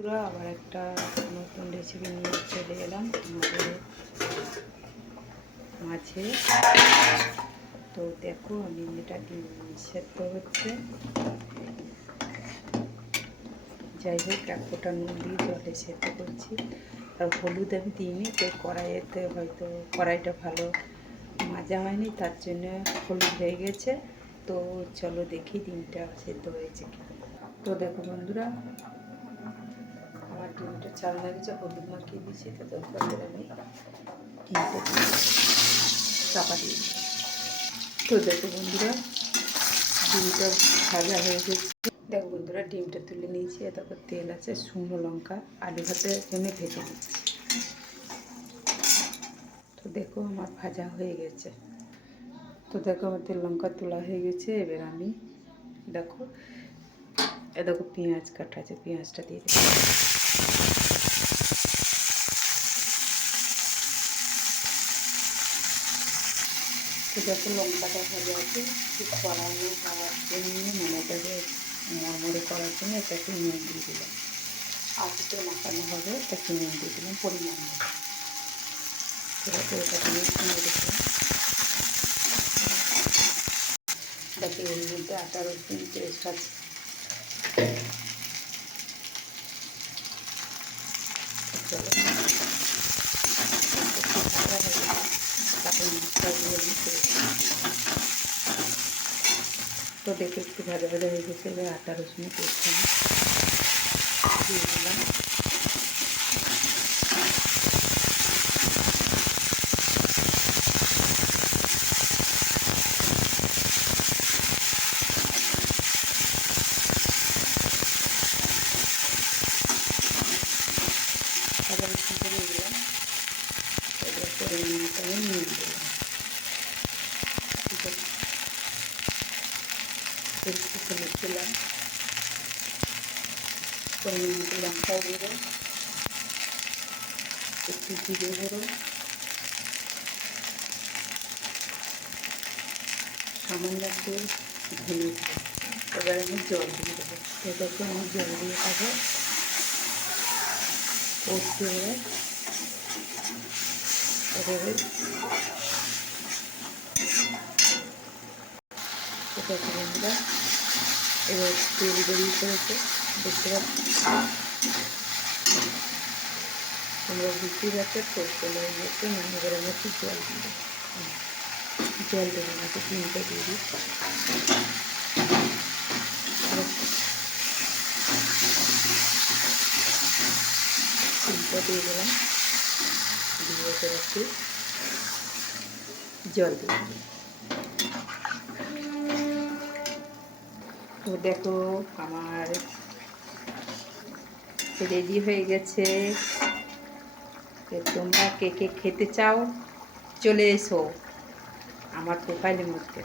পুরো আবার একটা নতুন রেসিপি নিয়ে চলে এলাম তোমাদের মাঝে। তো দেখো আমি এটা ডিম সেদ্ধ হচ্ছে, যাই হোক এক ফোঁটা নুন দিয়ে জলে সেদ্ধ করছি। আর হলুদ আমি দিইনি, তো কড়াইয়েতে হয়তো কড়াইটা ভালো মাজা হয়নি, তার জন্য হলুদ হয়ে গেছে। তো চলো দেখি ডিমটা সেদ্ধ হয়েছে কি। তো দেখো বন্ধুরা, আমার ডিমটা চাল লাগছে, হলুদ মাখিয়ে দিয়েছি। তো দরকার আমি ডিমটা চাপা দিয়ে দিই। তো দেখো বন্ধুরা, ডিমটা ভাজা হয়ে গেছে। দেখো বন্ধুরা, ডিমটা তুলে নিয়েছি। তারপর তেল আছে, শুকনো লঙ্কা আলু ভাতের জন্য ভেজে নিচ্ছি। তো দেখো আমার ভাজা হয়ে গেছে। তো দেখো আমার তেল লঙ্কা তোলা হয়ে গেছে। এবার আমি দেখো দেখো পেঁয়াজ কাটা আছে, পেঁয়াজটা দিয়ে দেবো। তো দেখো লঙ্কাটা ভাজা আছে, একটু ছড়ানো হওয়ার জন্য মানে এটাকে মরমরে করার জন্য এটাকে নুন দিয়ে দিলাম। আলুতে মাখানো হবে, এটাকে নুন দিয়ে দিলাম পরিমাণ মতো। এটাকে এটাকে নিয়ে দিলাম। দেখো এর মধ্যে আটা রসুন পেস্ট আছে। চলো তারপর মশলা দিয়ে নিতে। তো দেখে একটু ভাজা ভাজা হয়ে গেছে। এবার আটা রসুনের পেস্ট আমি দিয়ে দিলাম। ভাজা রসুন করে দিলাম। এবার পরিমাণ মতো আমি নিয়ে দিলাম। ঠিক আছে, একটু হলুদ দিলাম, পরিমাণ মতো লঙ্কা গুঁড়ো, একটু জিরে গুঁড়ো, সামান্য একটু ধনে। এবার আমি জল দিয়ে দেবো। এটাকে আমি জল দিয়ে খাবো কষতে। এভাবে এটাকে বন্ধুরা এবার তেল বেরিয়ে করেছে, দেখতে পাচ্ছি তোমরা বুঝতেই পারছো। তো চলে গেছে মানে এবার আমি একটু জল দিয়ে দেবো। জল দেবো না, তো ডিমটা দিয়ে দিই। ডিমটা দিয়ে দিলাম, দিয়ে এবার একটু জল দিয়ে দিলাম। তো দেখো আমার রেডি হয়ে গেছে। তোমরা কে কে খেতে চাও চলে এসো আমার প্রোফাইলের মধ্যে।